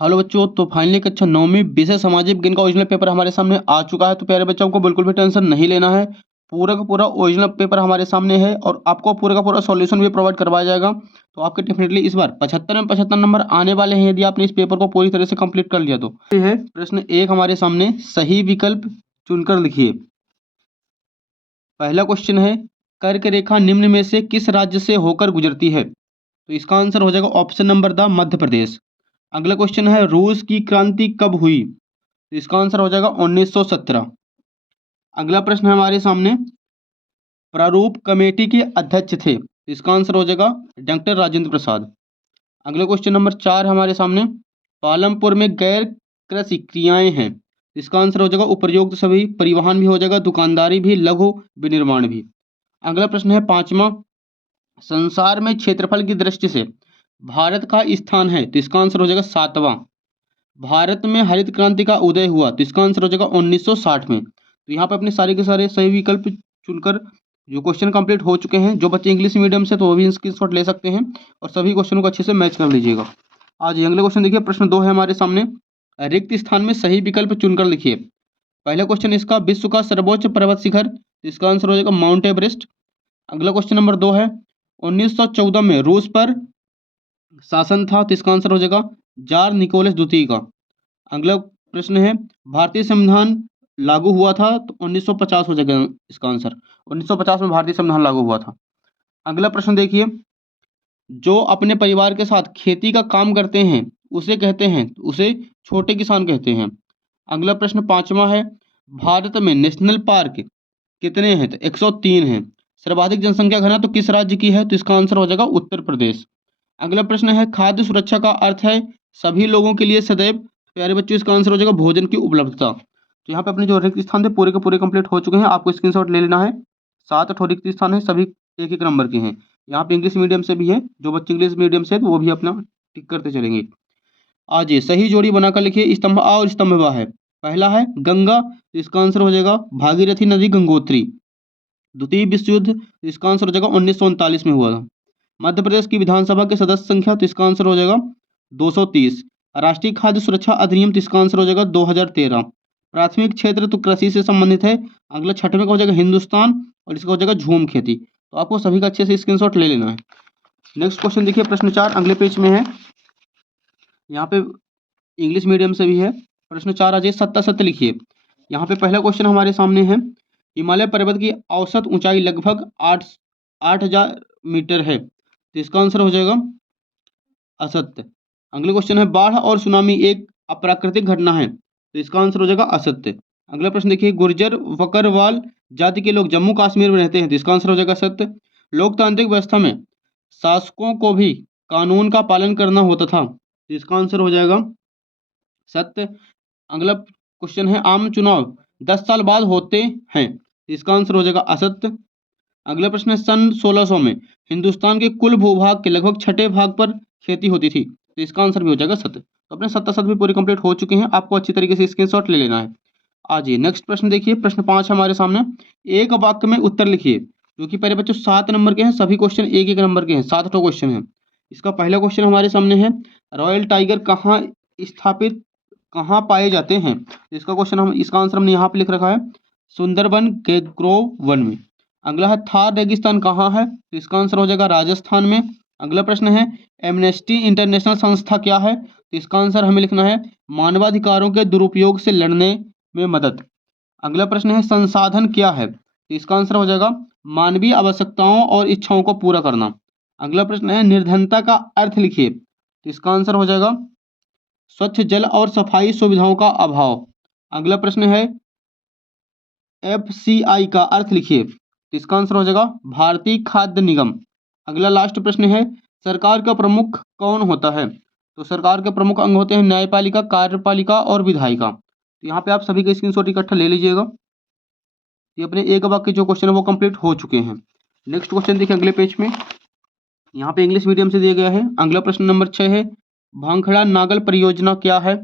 Hello बच्चों, तो finally कक्षा 9वीं विषय सामाजिक विज्ञान का ओरिजिनल पेपर हमारे सामने आ चुका है। तो प्यारे बच्चों को बिल्कुल भी टेंशन नहीं लेना है। पूरा का पूरा ओरिजिनल पेपर हमारे सामने है और आपको पूरा का पूरा सॉल्यूशन भी प्रोवाइड करवाया जाएगा। तो आपके डेफिनेटली इस बार 75 में 75 नंबर आने वाले हैं यदि आपने इस पेपर को पूरी तरह से कंप्लीट कर लिया तो। ये है प्रश्न 1 हमारे सामने, सही विकल्प चुनकर लिखिए। पहला क्वेश्चन है, कर्क रेखा निम्न में से किस राज्य से होकर गुजरती है? तो इसका आंसर हो जाएगा option number the Madhya Pradesh. अगला क्वेश्चन है, रूस की क्रांति कब हुई? तो इसका आंसर हो जाएगा 1917। अगला प्रश्न है हमारे सामने, प्रारूप कमेटी के अध्यक्ष थे? तो इसका आंसर हो जाएगा डॉक्टर राजेंद्र प्रसाद। अगला क्वेश्चन नंबर 4 हमारे सामने, पालमपुर में गैर कृषि क्रियाएं हैं? तो इसका आंसर हो जाएगा उपयुक्त सभी, परिवहन भी हो जाएगा, दुकानदारी भी, लघु विनिर्माण भी। अगला प्रश्न है 5वां, संसार में क्षेत्रफल की दृष्टि से भारत का स्थान है? तो इसका आंसर हो जाएगा 7वां। भारत में हरित क्रांति का उदय हुआ? तो इसका आंसर हो जाएगा 1960 में। तो यहाँ पे अपने सारे के सारे सही विकल्प चुनकर जो क्वेश्चन कंप्लीट हो चुके हैं, जो बच्चे इंग्लिश मीडियम से तो वो भी स्क्रीनशॉट ले सकते हैं और सभी क्वेश्चनों को अच्छे से मैच कर लीजिएगा। आज ये अगले क्वेश्चन देखिए, प्रश्न 2 है हमारे सामने, रिक्त स्थान में सही विकल्प चुनकर लिखिए। पहला क्वेश्चन इसका, विश्व का सर्वोच्च पर्वत शिखर? तो इसका आंसर हो जाएगा माउंट एवरेस्ट। अगला क्वेश्चन नंबर 2 है, 1914 में रूस पर शासन था? तो इसका आंसर हो जाएगा जार निकोलस द्वितीय का। अगला प्रश्न है, भारतीय संविधान लागू हुआ था? तो 1950 हो जाएगा इसका आंसर। 1950 में भारतीय संविधान लागू हुआ था। अगला प्रश्न देखिए, जो अपने परिवार के साथ खेती का काम करते हैं उसे कहते हैं, उसे छोटे किसान कहते हैं। अगला प्रश्न 5वां है, भारत में नेशनल पार्क कितने हैं? तो 103 हैं। सर्वाधिक जनसंख्या घनत्व तो किस राज्य की है? तो इसका आंसर हो जाएगा उत्तर प्रदेश। अगला प्रश्न है, खाद्य सुरक्षा का अर्थ है सभी लोगों के लिए सदैव? प्यारे बच्चों, इसका आंसर हो जाएगा भोजन की उपलब्धता। तो यहाँ पे अपने जो रिक्त स्थान थे पूरे के पूरे कंप्लीट हो चुके हैं, आपको स्क्रीनशॉट ले लेना है। 7 ठो रिक्त स्थान है, सभी एक एक नंबर के हैं। यहाँ पे इंग्लिश मीडियम से भी है, जो बच्चे इंग्लिश मीडियम से है तो वो भी अपना टिक करते चलेंगे। आज ये सही जोड़ी बनाकर लिखिए, स्तंभ आ और स्तंभ ब है। पहला है गंगा, तो इसका आंसर हो जाएगा भागीरथी नदी गंगोत्री। द्वितीय विश्व युद्ध, तो इसका आंसर हो जाएगा 1939 में हुआ था। मध्य प्रदेश की विधानसभा के सदस्य संख्या, तो इसका आंसर हो जाएगा 230। राष्ट्रीय खाद्य सुरक्षा अधिनियम, तो इसका आंसर हो जाएगा 2013। प्राथमिक क्षेत्र तो कृषि से संबंधित है। अगला 6वें का हो जाएगा हिंदुस्तान और इसका हो जाएगा झूम खेती। तो आपको सभी का अच्छे से स्क्रीनशॉट ले लेना है। नेक्स्ट क्वेश्चन देखिए, प्रश्न 4 अगले पेज में है, यहाँ पे इंग्लिश मीडियम से भी है। प्रश्न 4 अजय सत्ता सत्य लिखिए। यहाँ पे पहला क्वेश्चन हमारे सामने है, हिमालय पर्वत की औसत ऊंचाई लगभग 8,000 मीटर है? तो इसका आंसर हो जाएगा असत्य। अगले क्वेश्चन है, बाढ़ और सुनामी एक अप्राकृतिक घटना है? तो इसका आंसर हो जाएगा असत्य। अगला प्रश्न देखिए, गुर्जर बकरवाल जाति के लोग जम्मू कश्मीर में रहते हैं? तो इसका आंसर हो जाएगा सत्य। लोकतांत्रिक व्यवस्था में शासकों को भी कानून का पालन करना होता था? तो इसका आंसर हो जाएगा सत्य। अगला क्वेश्चन है, आम चुनाव 10 साल बाद होते हैं? तो इसका आंसर हो जाएगा असत्य। अगला प्रश्न है, सन 1600 में हिंदुस्तान के कुल भूभाग के लगभग 6ठे भाग पर खेती होती थी? तो इसका आंसर भी हो जाएगा सत्य। तो अपने 7 भी पूरे कंप्लीट हो चुके हैं, आपको अच्छी तरीके से स्क्रीनशॉट ले लेना है। आज ये नेक्स्ट प्रश्न देखिए, प्रश्न 5 हमारे सामने, एक वाक्य में उत्तर लिखिए। जो कि पहले बच्चों 7 नंबर के हैं, सभी क्वेश्चन एक एक नंबर के हैं, 7 ठो क्वेश्चन है। इसका पहला क्वेश्चन हमारे सामने है, रॉयल टाइगर कहाँ स्थापित, कहाँ पाए जाते हैं? इसका क्वेश्चन हम, इसका आंसर हमने यहाँ पे लिख रखा है, सुंदरबन गैंग्रोव वन में। अगला है, थार रेगिस्तान कहाँ है? तो इसका आंसर हो जाएगा राजस्थान में। अगला प्रश्न है, एमनेस्टी इंटरनेशनल संस्था क्या है? तो इसका आंसर हमें लिखना है मानवाधिकारों के दुरुपयोग से लड़ने में मदद। अगला प्रश्न है, संसाधन क्या है? तो इसका आंसर हो जाएगा मानवीय आवश्यकताओं और इच्छाओं को पूरा करना। अगला प्रश्न है, निर्धनता का अर्थ लिखिए। तो इसका आंसर हो जाएगा स्वच्छ जल और सफाई सुविधाओं का अभाव। अगला प्रश्न है, एफसीआई का अर्थ लिखिए। तो इसका आंसर हो जाएगा भारतीय खाद्य निगम। अगला लास्ट प्रश्न है, सरकार का प्रमुख कौन होता है? तो सरकार के प्रमुख अंग होते हैं न्यायपालिका, कार्यपालिका और विधायिका। तो यहाँ पे आप सभी का स्क्रीनशॉट इकट्ठा ले लीजिएगा। ये अपने एक वाक्य जो क्वेश्चन है वो कंप्लीट हो चुके हैं। नेक्स्ट क्वेश्चन देखिए अगले पेज में, यहाँ पे इंग्लिश मीडियम से दिया गया है। अगला प्रश्न नंबर 6 है, भांखड़ा नागल परियोजना क्या है?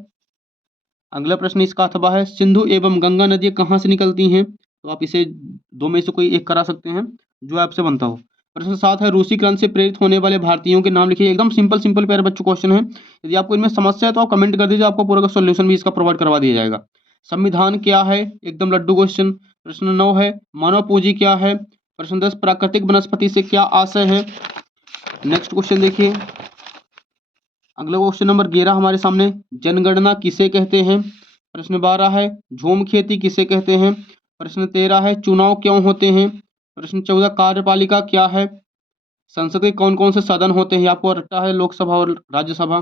अगला प्रश्न इसका अथवा है, सिंधु एवं गंगा नदियाँ कहाँ से निकलती हैं? तो आप इसे दो में से कोई एक करा सकते हैं, जो आपसे बनता हो। प्रश्न 7 है रूसी क्रांति से प्रेरित होने वाले भारतीयों के नाम लिखिए। एकदम सिंपल सिंपल प्यारे बच्चों क्वेश्चन है। यदि आपको इनमें समस्या है तो आप कमेंट कर दीजिए, आपको पूरा का सॉल्यूशन भी इसका प्रोवाइड करवा दिया जाएगा। संविधान क्या है, एकदम लड्डू क्वेश्चन। प्रश्न 9 है मानव पूंजी क्या है। प्रश्न 10 प्राकृतिक वनस्पति से क्या आशय है। नेक्स्ट क्वेश्चन देखिए, अगला क्वेश्चन नंबर 11 हमारे सामने, जनगणना किसे कहते हैं। प्रश्न 12 है झूम खेती किसे कहते हैं। प्रश्न 13 है चुनाव क्यों होते हैं। प्रश्न 14 कार्यपालिका क्या है। संसद के कौन कौन से सदन होते हैं, आपको रट्टा है लोकसभा और राज्यसभा।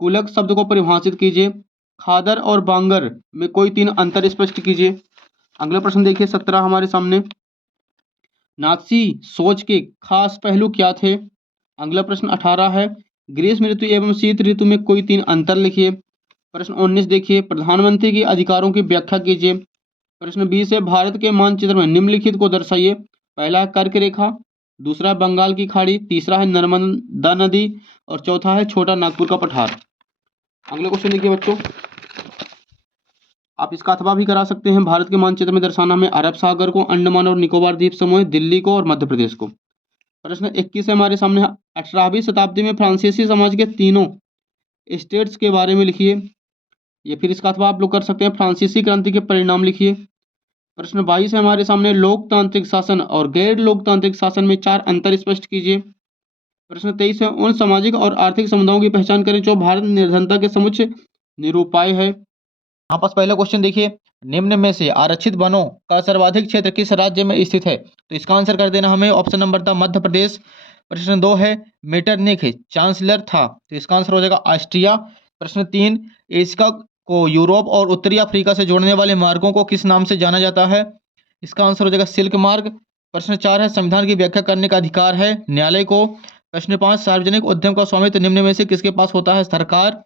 कुलक शब्द को परिभाषित कीजिए। खादर और बांगर में कोई 3 अंतर स्पष्ट कीजिए। अगला प्रश्न देखिए 17 हमारे सामने, नात्सी सोच के खास पहलू क्या थे। अगला प्रश्न 18 है ग्रीष्म ऋतु एवं शीत ऋतु में कोई 3 अंतर लिखिए। प्रश्न 19 देखिए प्रधानमंत्री के अधिकारों की व्याख्या कीजिए। प्रश्न 20 है भारत के मानचित्र में निम्नलिखित को दर्शाइए। पहला है कर्क रेखा, दूसरा है बंगाल की खाड़ी, तीसरा है नर्मदा नदी और चौथा है छोटा नागपुर का पठार। अगला क्वेश्चन देखिए बच्चों, आप इसका अथवा भी करा सकते हैं। भारत के मानचित्र में दर्शाना हमें अरब सागर को, अंडमान और निकोबार द्वीप समूह, दिल्ली को और मध्य प्रदेश को। प्रश्न 21 है हमारे सामने, 18वीं शताब्दी में फ्रांसीसी समाज के तीनों स्टेट्स के बारे में लिखिए। या फिर इसका अथवा आप लोग कर सकते हैं फ्रांसीसी क्रांति के परिणाम लिखिए। प्रश्न 22 है हमारे सामने, लोकतांत्रिक शासन और गैर लोकतांत्रिक शासन में 4 अंतर स्पष्ट कीजिए। प्रश्न 23 है उन सामाजिक और आर्थिक समुदायों की पहचान करें जो भारत निर्धनता के समुच्च निरूपाय है। यहाँ पास पहला क्वेश्चन देखिए, निम्न में से आरक्षित वनों का सर्वाधिक क्षेत्र किस राज्य में स्थित है। तो इसका आंसर कर देना हमें ऑप्शन नंबर था मध्य प्रदेश। प्रश्न 2 है मेटरनिख चांसलर था, तो इसका आंसर हो जाएगा ऑस्ट्रिया। प्रश्न 3 एशिया को यूरोप और उत्तरी अफ्रीका से जोड़ने वाले मार्गों को किस नाम से जाना जाता है। इसका आंसर हो जाएगा सिल्क मार्ग। प्रश्न 4 है संविधान की व्याख्या करने का अधिकार है न्यायालय को। प्रश्न 5 सार्वजनिक उद्यम का स्वामित्व निम्न में से किसके पास होता है, सरकार।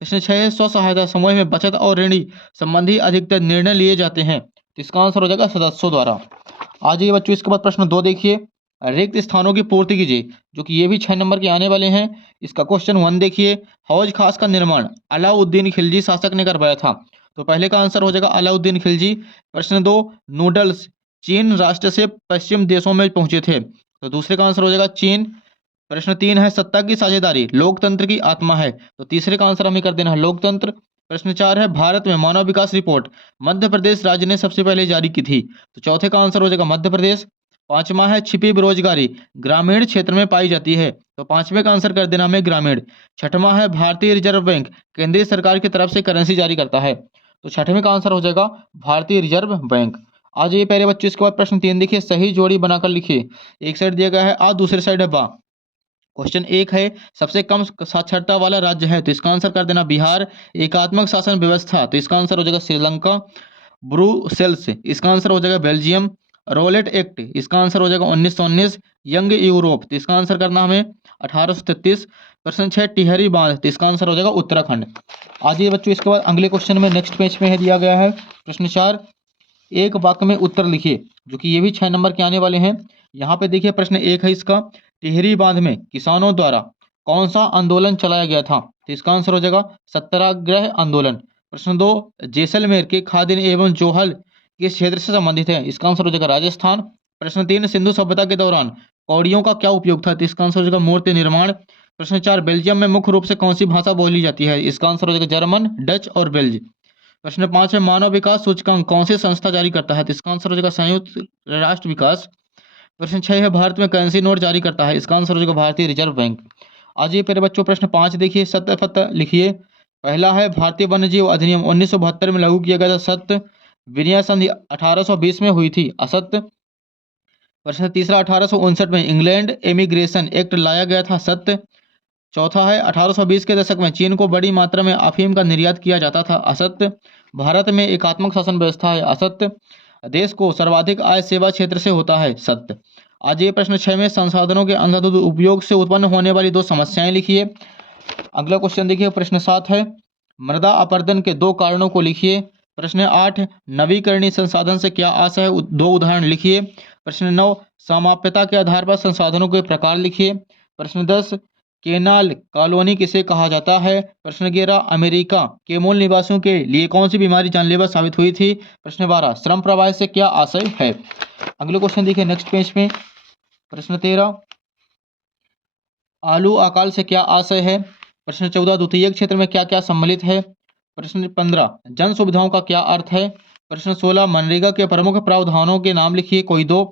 प्रश्न 6 है स्व सहायता समूह में बचत और ऋण संबंधी अधिकतर निर्णय लिए जाते हैं, तो इसका आंसर हो जाएगा सदस्यों द्वारा। आ जाइए बच्चों, इसके बाद प्रश्न 2 देखिए, रिक्त स्थानों की पूर्ति कीजिए, जो कि ये भी 6 नंबर के आने वाले हैं। इसका क्वेश्चन 1 देखिए, हौज खास का निर्माण अलाउद्दीन खिलजी शासक ने करवाया था, तो पहले का आंसर हो जाएगा अलाउद्दीन खिलजी। प्रश्न 2 नूडल्स चीन राष्ट्र से पश्चिम देशों में पहुंचे थे, तो दूसरे का आंसर हो जाएगा चीन। प्रश्न 3 है सत्ता की साझेदारी लोकतंत्र की आत्मा है, तो तीसरे का आंसर हमें कर देना है लोकतंत्र। प्रश्न 4 है भारत में मानव विकास रिपोर्ट मध्य प्रदेश राज्य ने सबसे पहले जारी की थी, तो चौथे का आंसर हो जाएगा मध्य प्रदेश। 5वां है छिपी बेरोजगारी ग्रामीण क्षेत्र में पाई जाती है, तो 5वें का आंसर कर देना हमें ग्रामीण। 6वां है भारतीय रिजर्व बैंक केंद्रीय सरकार की तरफ से करेंसी जारी करता है, तो 6वें का आंसर हो जाएगा भारतीय रिजर्व बैंक। आज ये पहले बच्चों, इसके बाद प्रश्न 3 देखिए, सही जोड़ी बनाकर लिखिए। एक साइड दिया गया है आ, दूसरी साइड है बा। क्वेश्चन 1 है सबसे कम साक्षरता वाला राज्य है, तो इसका आंसर कर देना बिहार। एकात्मक शासन व्यवस्था, तो इसका आंसर हो जाएगा श्रीलंका। ब्रुसेल्स, इसका आंसर हो जाएगा बेल्जियम। रोलेट एक्ट, इसका आंसर हो जाएगा 1919। यंग यूरोप, तो इसका आंसर करना हमें 1833। प्रश्न 6 टिहरी बांध, तो इसका आंसर हो जाएगा उत्तराखंड। आज ये बच्चों, इसके बाद अगले क्वेश्चन में नेक्स्ट पेज में है दिया गया है प्रश्न 4, एक वाक्य में उत्तर लिखिए, जो कि ये भी 6 नंबर के आने वाले हैं। यहाँ पे देखिए प्रश्न 1 है इसका, टिहरी बांध में किसानों द्वारा कौन सा आंदोलन चलाया गया था, तो इसका आंसर हो जाएगा सत्याग्रह आंदोलन। प्रश्न 2 जैसलमेर के खादिन एवं जोहल किस क्षेत्र से संबंधित है, इसका आंसर हो जाएगा राजस्थान। प्रश्न 3 सिंधु सभ्यता के दौरान कौड़ियों का क्या उपयोग था, तो इसका आंसर हो जाएगा मूर्ति निर्माण। प्रश्न 4 बेल्जियम में मुख्य रूप से कौन सी भाषा बोली जाती है, इसका आंसर हो जाएगा जर्मन, डच और बेल्ज। प्रश्न 5 है मानव विकास सूचकांक कौन सी संस्था जारी करता है, तो इसका आंसर हो जाएगा संयुक्त राष्ट्र विकास। प्रश्न 6 है भारत में करेंसी नोट जारी करता है, इसका आंसर हो जाएगा भारतीय रिजर्व बैंक। आज ये प्यारे बच्चों प्रश्न 5 देखिए, सत्य फत्य लिखिए। पहला है भारतीय वन्यजीव अधिनियम 1972 में लागू किया गया था, सत्य। विनय संधि 1820 में हुई थी, असत्य। प्रश्न तीसरा 1859 में इंग्लैंड एमिग्रेशन एक्ट लाया गया था, सत्य। चौथा है 1820 के दशक में चीन को बड़ी मात्रा में अफीम का निर्यात किया जाता था, असत्य। भारत में एकात्मक शासन व्यवस्था है, असत्य। देश को सर्वाधिक आय सेवा क्षेत्र से होता है, सत्य। आज ये प्रश्न 6 में संसाधनों के अंधाधुंध उपयोग से उत्पन्न होने वाली 2 समस्याएं लिखिए। अगला क्वेश्चन देखिए प्रश्न 7 है मृदा अपरदन के 2 कारणों को लिखिए। प्रश्न 8 नवीकरणीय संसाधन से क्या आशय है, 2 उदाहरण लिखिए। प्रश्न 9 समाप्यता के आधार पर संसाधनों के प्रकार लिखिए। प्रश्न 10 केनाल कॉलोनी किसे कहा जाता है। प्रश्न 11 अमेरिका के मूल निवासियों के लिए कौन सी बीमारी जानलेवा साबित हुई थी। प्रश्न 12 श्रम प्रवाह से क्या आशय है। अगले क्वेश्चन देखिए नेक्स्ट पेज में, प्रश्न 13, आलू अकाल से क्या आशय है? प्रश्न 14, द्वितीयक क्षेत्र में क्या क्या सम्मिलित है? प्रश्न 15, जन सुविधाओं का क्या अर्थ है? प्रश्न 16, मनरेगा के प्रमुख प्रावधानों के नाम लिखिए, कोई दो।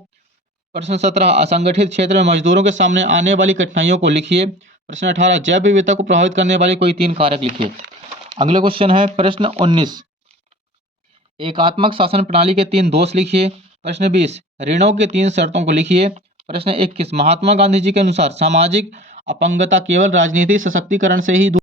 प्रश्न 17, असंगठित क्षेत्र में मजदूरों के सामने आने वाली कठिनाइयों को लिखिए। प्रश्न 18, जैव विविधता को प्रभावित करने वाले कोई 3 कारक लिखिए। अगला क्वेश्चन है प्रश्न 19, एकात्मक शासन प्रणाली के 3 दोष लिखिए। प्रश्न 20, ऋणों की 3 शर्तों को लिखिए। प्रश्न 21, महात्मा गांधी जी के अनुसार सामाजिक अपंगता केवल राजनीतिक सशक्तिकरण से ही